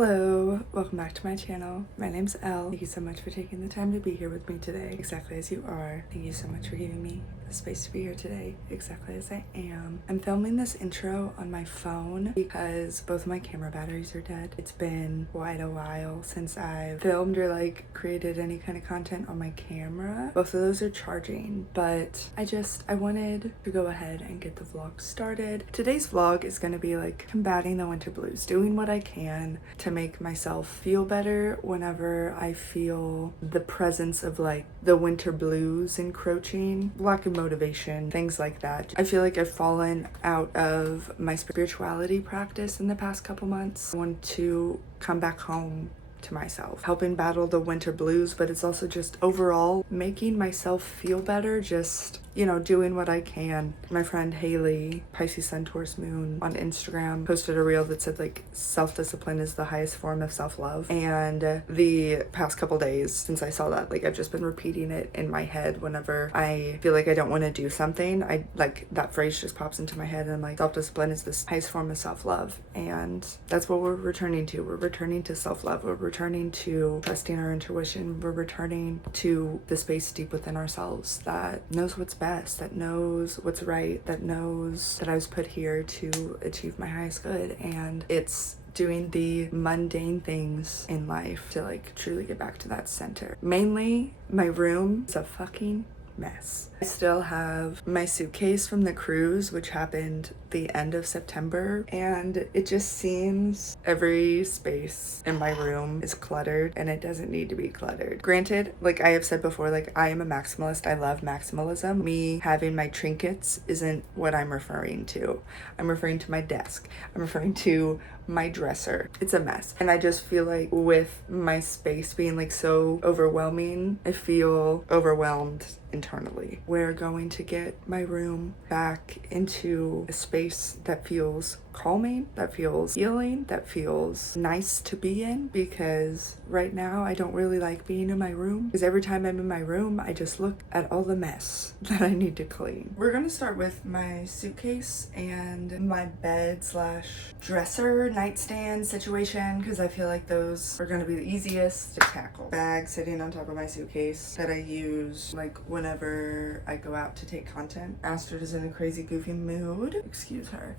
Hello, welcome back to my channel. My name's Elle. Thank you so much for taking the time to be here with me today, exactly as you are. Thank you so much for giving me the space to be here today, exactly as I am. I'm filming this intro on my phone because both of my camera batteries are dead. It's been quite a while since I've filmed or created any kind of content on my camera. Both of those are charging, but I wanted to go ahead and get the vlog started. Today's vlog is going to be combating the winter blues, doing what I can to make myself feel better whenever I feel the presence of the winter blues encroaching, lack of motivation, things like that. I feel like I've fallen out of my spirituality practice in the past couple months. I want to come back home to myself, helping battle the winter blues, but it's also just overall making myself feel better, just doing what I can. My friend Haley, Pisces Sun Taurus Moon, on Instagram posted a reel that said self-discipline is the highest form of self-love, and the past couple days since I saw that, I've just been repeating it in my head whenever I feel like I don't want to do something. I that phrase just pops into my head, and I'm like, self-discipline is the highest form of self-love, and that's what we're returning to. We're returning to self-love. We're returning to trusting our intuition. We're returning to the space deep within ourselves that knows what's best, that knows what's right, that knows that I was put here to achieve my highest good, and it's doing the mundane things in life to truly get back to that center. Mainly, my room is a fucking mess. I still have my suitcase from the cruise, which happened the end of September, and it just seems every space in my room is cluttered, and it doesn't need to be cluttered. Granted, I have said before, I am a maximalist. I love maximalism. Me having my trinkets isn't what I'm referring to. I'm referring to my desk. I'm referring to my dresser. It's a mess, and I just feel like with my space being so overwhelming, I feel overwhelmed internally. We're going to get my room back into a space that feels calming, that feels healing, that feels nice to be in, because right now I don't really like being in my room, because every time I'm in my room I just look at all the mess that I need to clean. We're gonna start with my suitcase and my bed slash dresser nightstand situation, because I feel like those are gonna be the easiest to tackle. Bag sitting on top of my suitcase that I use whenever I go out to take content. Astrid is in a crazy goofy mood. Excuse her.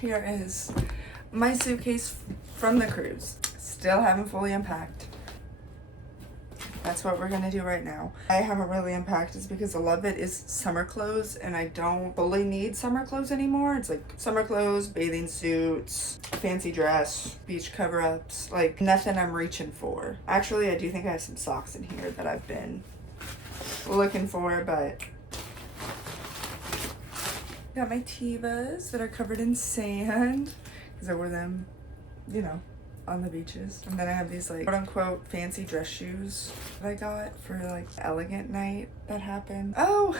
Here is my suitcase from the cruise. Still haven't fully unpacked. That's what we're gonna do right now. I haven't really unpacked is because a lot of it is summer clothes, and I don't fully need summer clothes anymore. It's summer clothes, bathing suits, fancy dress, beach cover-ups, nothing I'm reaching for. Actually, I do think I have some socks in here that I've been looking for, but got my Tevas that are covered in sand because I wore them, on the beaches. And then I have these quote-unquote fancy dress shoes that I got for elegant night that happened. Oh,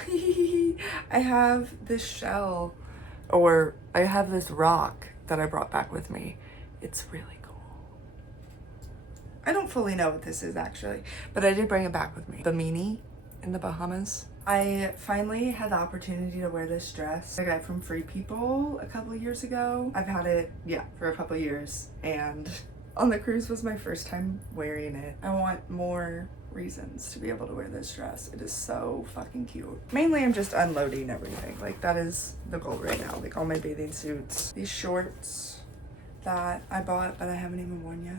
I have this shell, or I have this rock that I brought back with me. It's really cool. I don't fully know what this is actually, but I did bring it back with me. Bimini in the Bahamas. I finally had the opportunity to wear this dress I got from Free People a couple years ago. I've had it, for a couple years, and on the cruise was my first time wearing it. I want more reasons to be able to wear this dress. It is so fucking cute. Mainly I'm just unloading everything. That is the goal right now. All my bathing suits, these shorts that I bought but I haven't even worn yet.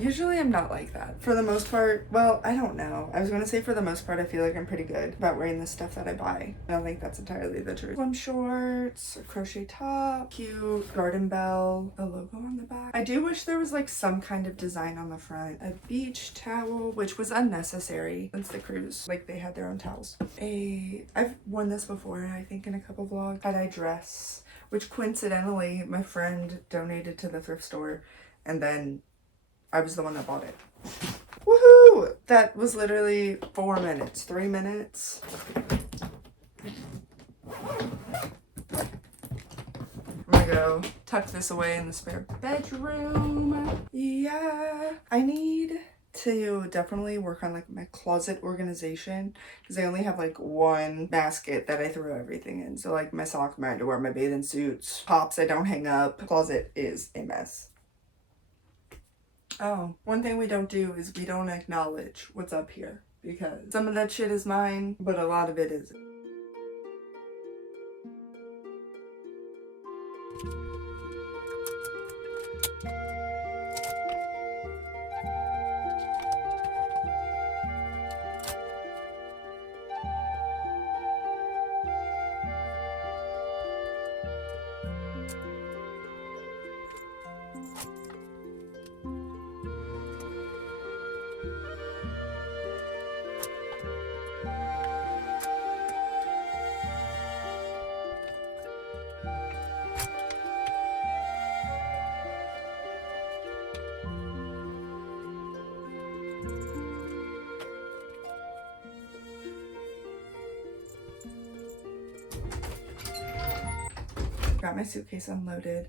Usually I'm not like that. For the most part, well, I don't know. I was gonna say for the most part I feel like I'm pretty good about wearing the stuff that I buy. I don't think that's entirely the truth. Swim shorts, a crochet top, cute garden bell, a logo on the back. I do wish there was some kind of design on the front. A beach towel, which was unnecessary since the cruise. They had their own towels. I've worn this before, I think in a couple vlogs. Tie-dye dress, which coincidentally my friend donated to the thrift store, and then I was the one that bought it. Woohoo! That was literally 4 minutes, 3 minutes. I'm gonna go tuck this away in the spare bedroom. Yeah, I need to definitely work on my closet organization, because I only have one basket that I throw everything in. So my sock, my underwear, my bathing suits, tops I don't hang up. Closet is a mess. Oh, one thing we don't do is we don't acknowledge what's up here, because some of that shit is mine, but a lot of it isn't. Got my suitcase unloaded.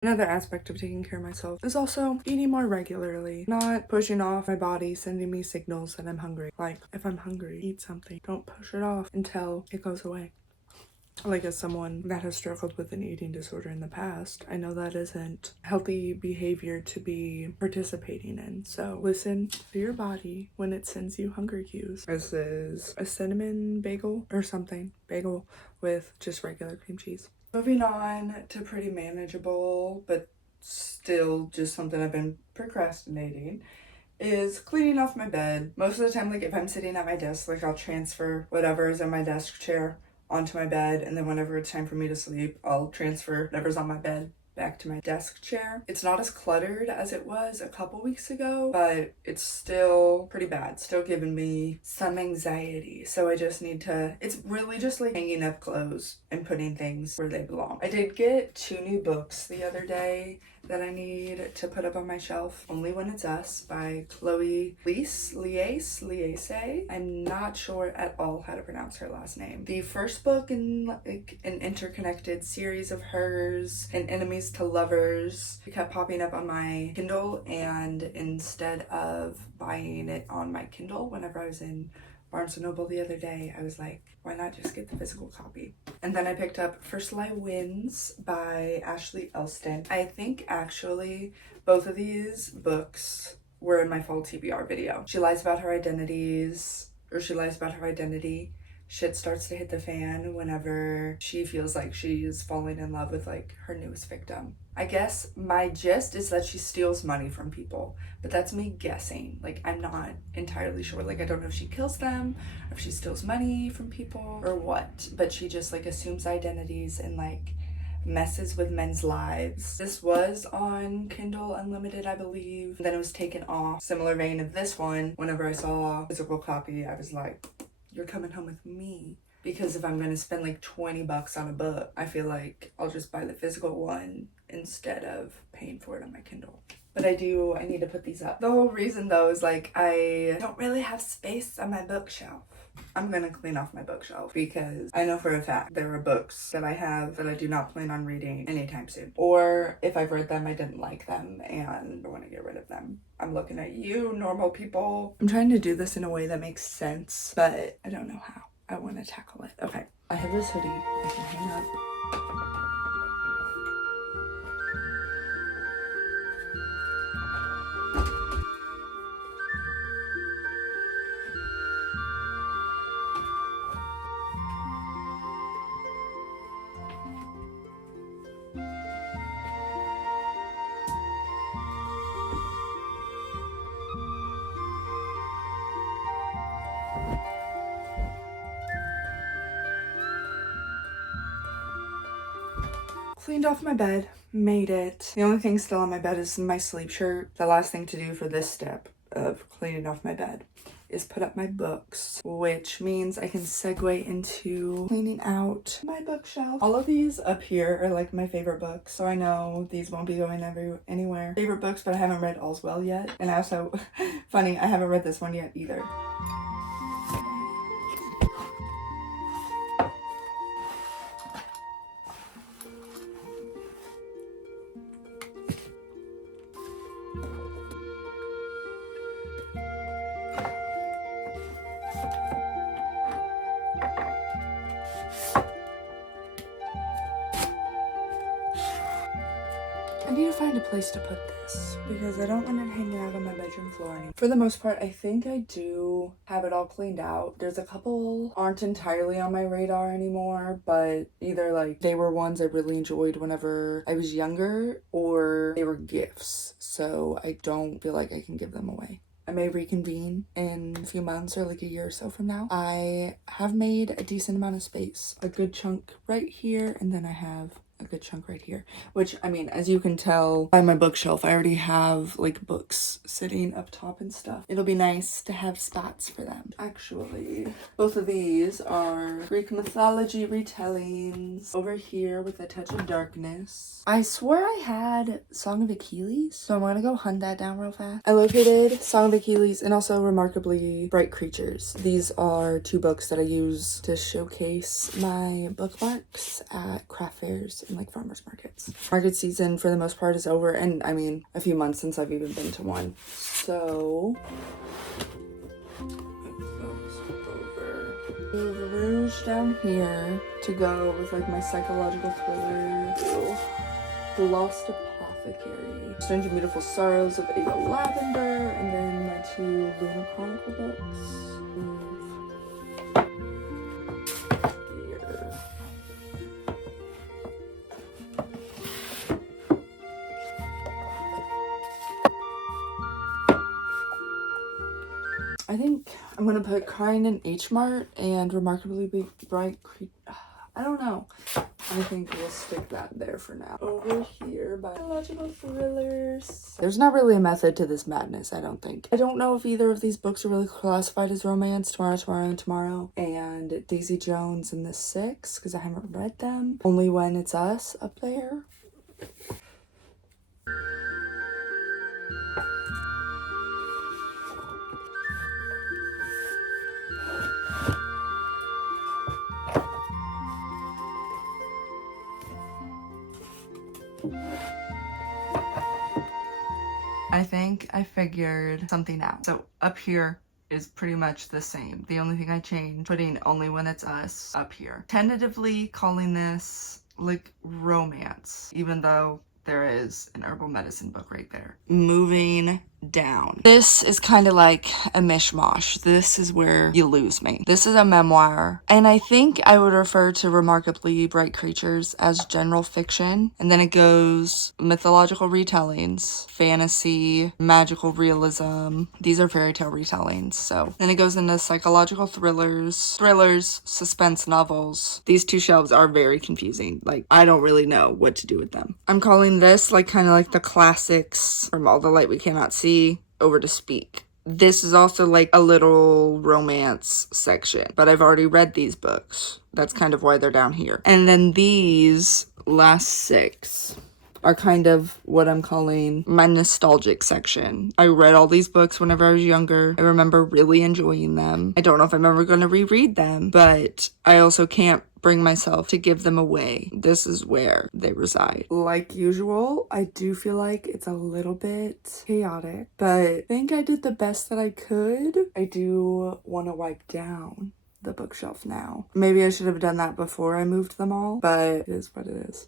Another aspect of taking care of myself is also eating more regularly, not pushing off my body sending me signals that I'm hungry. Like, if I'm hungry, eat something. Don't push it off until it goes away. Like, as someone that has struggled with an eating disorder in the past, I know that isn't healthy behavior to be participating in. So listen to your body when it sends you hunger cues. This is a cinnamon bagel or something. Bagel with just regular cream cheese. Moving on to pretty manageable, but still just something I've been procrastinating, is cleaning off my bed. Most of the time, like, if I'm sitting at my desk, like, I'll transfer whatever is in my desk chair onto my bed, and then whenever it's time for me to sleep, I'll transfer whatever's on my bed back to my desk chair. It's not as cluttered as it was a couple weeks ago, but it's still pretty bad. Still giving me some anxiety. So I just need to, it's really just like hanging up clothes and putting things where they belong. I did get 2 new books the other day that I need to put up on my shelf. Only When It's Us by Chloe Liese. I'm not sure at all how to pronounce her last name. The first book in like an interconnected series of hers, and Enemies to Lovers, it kept popping up on my Kindle, and instead of buying it on my Kindle whenever I was in Barnes & Noble the other day, I was like, why not just get the physical copy? And then I picked up First Lie Wins by Ashley Elston. I think actually both of these books were in my fall TBR video. She lies about her identities, or she lies about her identity. Shit starts to hit the fan whenever she feels like she's falling in love with like her newest victim. I guess my gist is that she steals money from people, but that's me guessing. Like, I'm not entirely sure. Like, I don't know if she kills them, or if she steals money from people, or what. But she just like assumes identities and like messes with men's lives. This was on Kindle Unlimited, I believe. Then it was taken off. Similar vein of this one, whenever I saw a physical copy, I was like, you're coming home with me. Because if I'm gonna spend like $20 on a book, I feel like I'll just buy the physical one instead of paying for it on my Kindle. But I need to put these up. The whole reason though is like, I don't really have space on my bookshelf. I'm gonna clean off my bookshelf because I know for a fact there are books that I have that I do not plan on reading anytime soon. Or if I've read them, I didn't like them and I want to get rid of them. I'm looking at you, normal people. I'm trying to do this in a way that makes sense, but I don't know how. I want to tackle it. Okay, I have this hoodie I can hang up. Cleaned off my bed, made it. The only thing still on my bed is my sleep shirt. The last thing to do for this step of cleaning off my bed is put up my books, which means I can segue into cleaning out my bookshelf. All of these up here are like my favorite books, so I know these won't be going anywhere. Favorite books, but I haven't read All's Well yet. And also, funny, I haven't read this one yet either. I need to find find a place to put this because I don't want it hanging out on my bedroom floor anymore. For the most part, I think I do have it all cleaned out. There's a couple aren't entirely on my radar anymore, but either like they were ones I really enjoyed whenever I was younger or they were gifts. So I don't feel like I can give them away. I may reconvene in a few months or like a year or so from now. I have made a decent amount of space. A good chunk right here, and then I have a good chunk right here, which I mean, as you can tell by my bookshelf, I already have like books sitting up top and stuff. It'll be nice to have spots for them. Actually, both of these are Greek mythology retellings over here with a touch of darkness. I swore I had Song of Achilles, so I'm gonna go hunt that down real fast. I located Song of Achilles and also Remarkably Bright Creatures. These are two books that I use to showcase my bookmarks at craft fairs and like farmers markets. Market season for the most part is over, and I mean a few months since I've even been to one. So over Rouge down here to go with like my psychological thriller. The Lost Apothecary, Strange and Beautiful Sorrows of Ava Lavender, and then my two Lunar Chronicle books. Here. I think I'm gonna put Crying in H Mart and Remarkably Bright I don't know. I think we'll stick that there for now. Over here, biological thrillers. There's not really a method to this madness, I don't think. I don't know if either of these books are really classified as romance. Tomorrow, and Daisy Jones and the Six, because I haven't read them. Only When It's Us up there. I think I figured something out. So up here is pretty much the same. The only thing I changed, putting Only When It's Us up here. Tentatively calling this like romance, even though there is an herbal medicine book right there. Moving down. This is kind of like a mishmash. This is where you lose me. This is a memoir, and I think I would refer to Remarkably Bright Creatures as general fiction, and then it goes mythological retellings, fantasy, magical realism. These are fairy tale retellings. So then it goes into psychological thrillers, suspense novels. These two shelves are very confusing. Like, I don't really know what to do with them. I'm calling this like kind of like the classics from All the Light We Cannot See over to Speak. This is also like a little romance section, but I've already read these books. That's kind of why they're down here. And then these last six are kind of what I'm calling my nostalgic section. I read all these books whenever I was younger. I remember really enjoying them. I don't know if I'm ever going to reread them, but I also can't bring myself to give them away. This is where they reside. Like usual, I do feel like it's a little bit chaotic, but I think I did the best that I could. I do want to wipe down the bookshelf now. Maybe I should have done that before I moved them all, but it is what it is.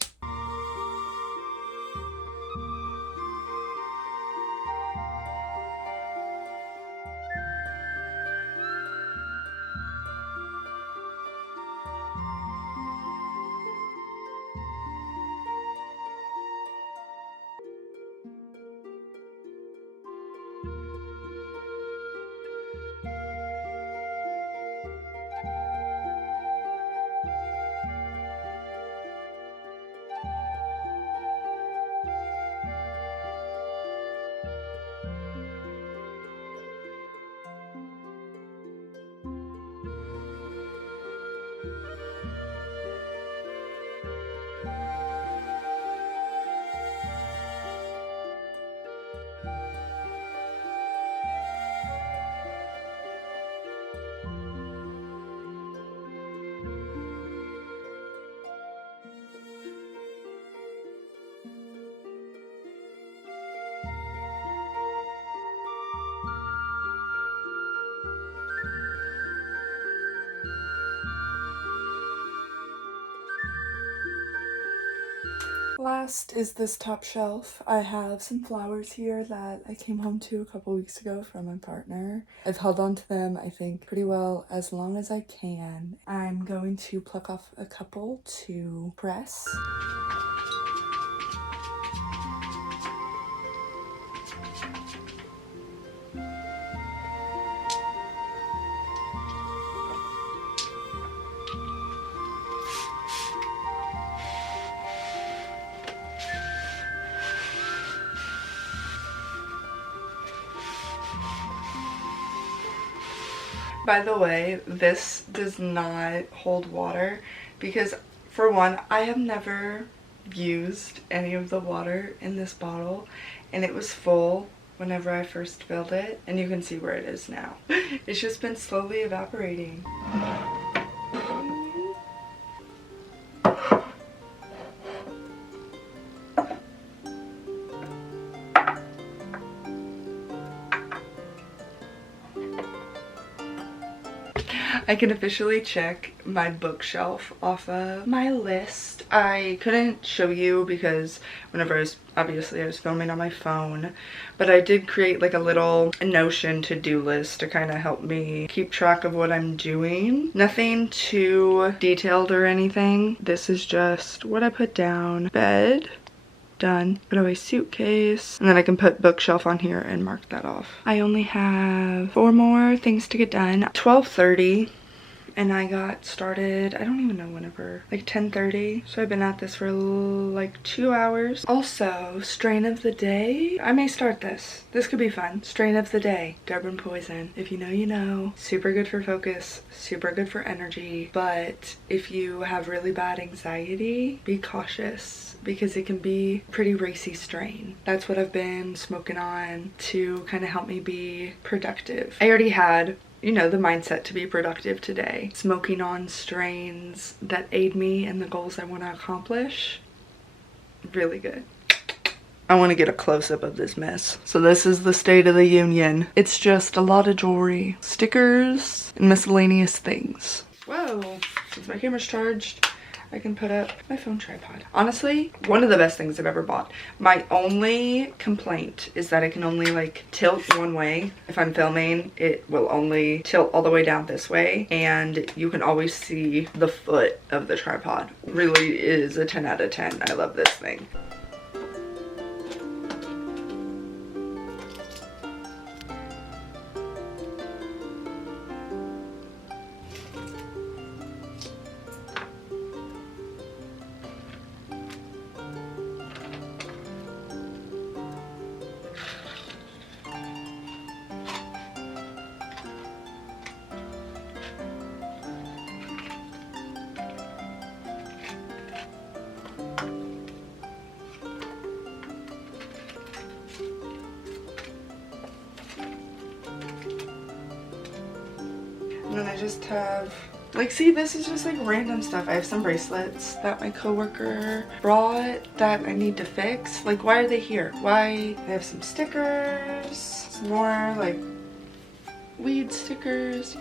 Last is this top shelf. I have some flowers here that I came home to a couple weeks ago from my partner. I've held on to them, I think, pretty well as long as I can. I'm going to pluck off a couple to press. By the way, this does not hold water because, for one, I have never used any of the water in this bottle, and it was full whenever I first filled it, and you can see where it is now. It's just been slowly evaporating. I can officially check my bookshelf off of my list. I couldn't show you because whenever I was filming on my phone, but I did create like a little Notion to-do list to kind of help me keep track of what I'm doing. Nothing too detailed or anything. This is just what I put down. Bed. Done. Put away suitcase, and then I can put bookshelf on here and mark that off. I only have 4 more things to get done. 12:30, and I got started, I don't even know whenever, like 10:30. So I've been at this for like 2 hours. Also, strain of the day. I may start this. This could be fun. Strain of the day. Durban poison. If you know, you know. Super good for focus. Super good for energy. But if you have really bad anxiety, be cautious because it can be pretty racy strain. That's what I've been smoking on to kind of help me be productive. I already had, you know, the mindset to be productive today. Smoking on strains that aid me in the goals I want to accomplish. Really good. I want to get a close-up of this mess. So this is the state of the union. It's just a lot of jewelry, stickers, and miscellaneous things. Whoa, since my camera's charged, I can put up my phone tripod. Honestly, one of the best things I've ever bought. My only complaint is that I can only like tilt one way. If I'm filming, it will only tilt all the way down this way, and you can always see the foot of the tripod. Really is a 10 out of 10. I love this thing. And then I just have, like, see, this is just like random stuff. I have some bracelets that my coworker brought that I need to fix. Like, why are they here? Why? I have some stickers, some more like weed stickers.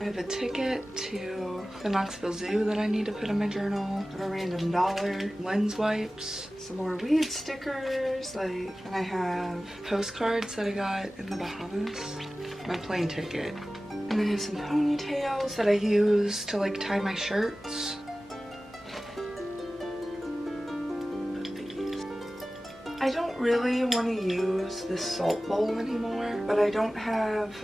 I have a ticket to the Knoxville Zoo that I need to put in my journal. A random dollar, lens wipes, some more weed stickers, like, and I have postcards that I got in the Bahamas, my plane ticket. And then I have some ponytails that I use to like tie my shirts. I don't really want to use this salt bowl anymore, but I don't have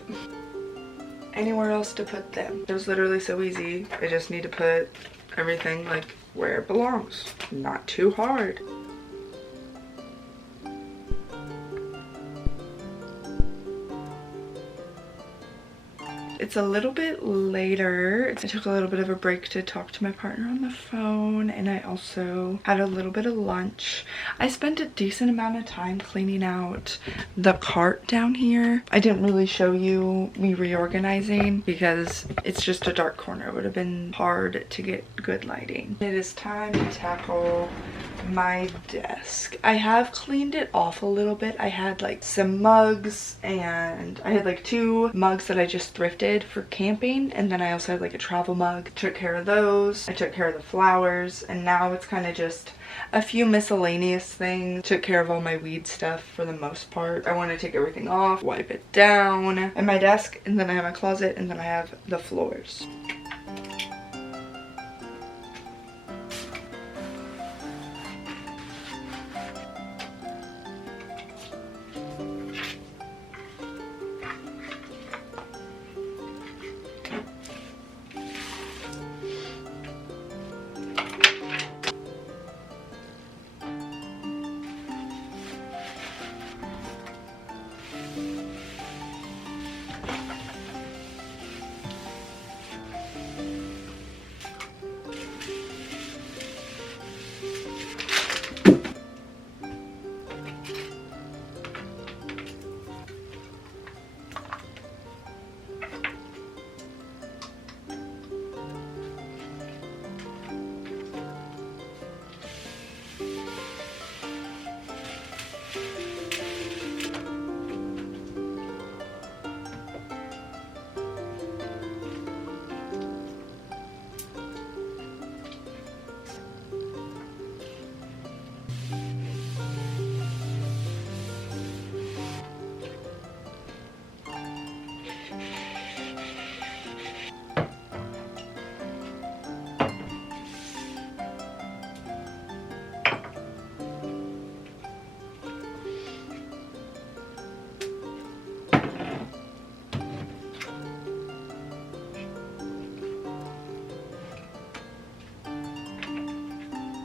anywhere else to put them. It was literally so easy. I just need to put everything like where it belongs. Not too hard. It's a little bit later. I took a little bit of a break to talk to my partner on the phone, and I also had a little bit of lunch. I spent a decent amount of time cleaning out the cart down here. I didn't really show you me reorganizing because it's just a dark corner. It would have been hard to get good lighting. It is time to tackle my desk. I have cleaned it off a little bit. I had like some mugs, and I had like 2 mugs that I just thrifted for camping, and then I also had like a travel mug. Took care of those. I took care of the flowers, and now it's kind of just a few miscellaneous things. Took care of all my weed stuff for the most part. I want to take everything off, wipe it down, and my desk, and then I have my closet, and then I have the floors.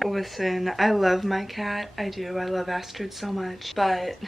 Listen, I love my cat. I do. I love Astrid so much. But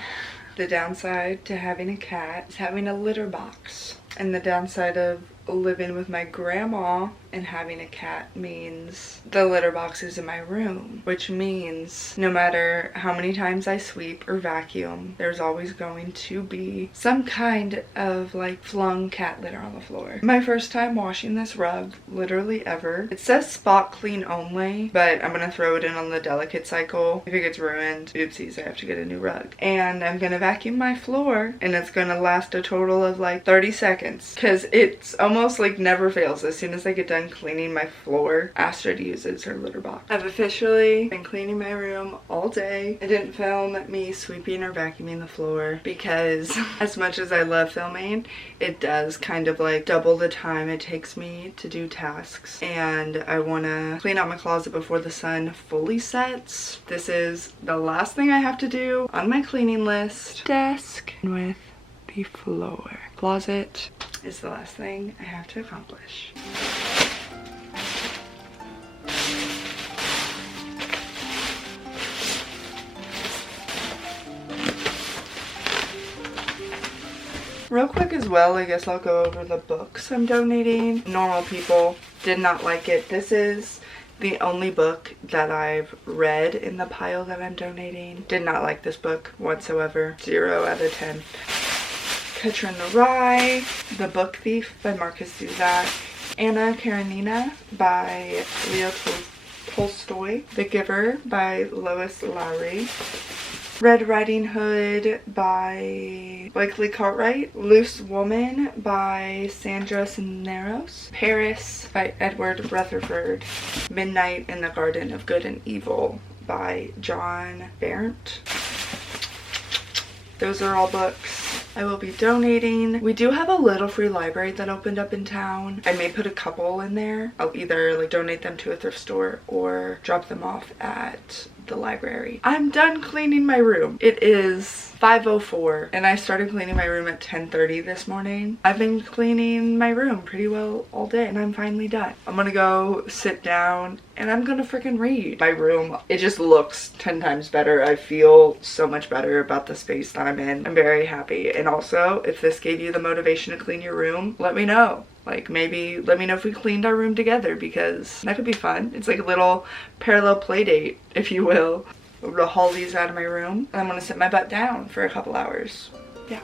the downside to having a cat is having a litter box. And the downside of living with my grandma and having a cat means the litter box is in my room, which means no matter how many times I sweep or vacuum, there's always going to be some kind of like flung cat litter on the floor. My first time washing this rug, literally ever. It says spot clean only, but I'm gonna throw it in on the delicate cycle. If it gets ruined, oopsies, I have to get a new rug. And I'm gonna vacuum my floor, and it's gonna last a total of like 30 seconds because it's almost like never fails. As soon as I get done cleaning my floor, Astrid uses her litter box. I've officially been cleaning my room all day. I didn't film me sweeping or vacuuming the floor because as much as I love filming, it does kind of like double the time it takes me to do tasks, and I want to clean out my closet before the sun fully sets. This is the last thing I have to do on my cleaning list. Desk with the floor. Closet is the last thing I have to accomplish. Real quick as well, I guess I'll go over the books I'm donating. Normal people did not like it. This is the only book that I've read in the pile that I'm donating. Did not like this book whatsoever. 0 out of 10. Catcher in the Rye, The Book Thief by Marcus Zuzak, Anna Karenina by Leo Tolstoy, The Giver by Lois Lowry, Red Riding Hood by Blakely Cartwright, Loose Woman by Sandra Cisneros, Paris by Edward Rutherford, Midnight in the Garden of Good and Evil by John Berendt. Those are all books I will be donating. We do have a little free library that opened up in town. I may put a couple in there. I'll either like donate them to a thrift store or drop them off at the library. I'm done cleaning my room. It is 5:04 and I started cleaning my room at 10:30 this morning. I've been cleaning my room pretty well all day and I'm finally done. I'm gonna go sit down and I'm gonna freaking read. My room, it just looks 10 times better. I feel so much better about the space that I'm in. I'm very happy. And also, if this gave you the motivation to clean your room, let me know. Like, maybe let me know if we cleaned our room together, because that could be fun. It's like a little parallel play date, if you will. I'm gonna haul these out of my room and I'm gonna sit my butt down for a couple hours. Yeah.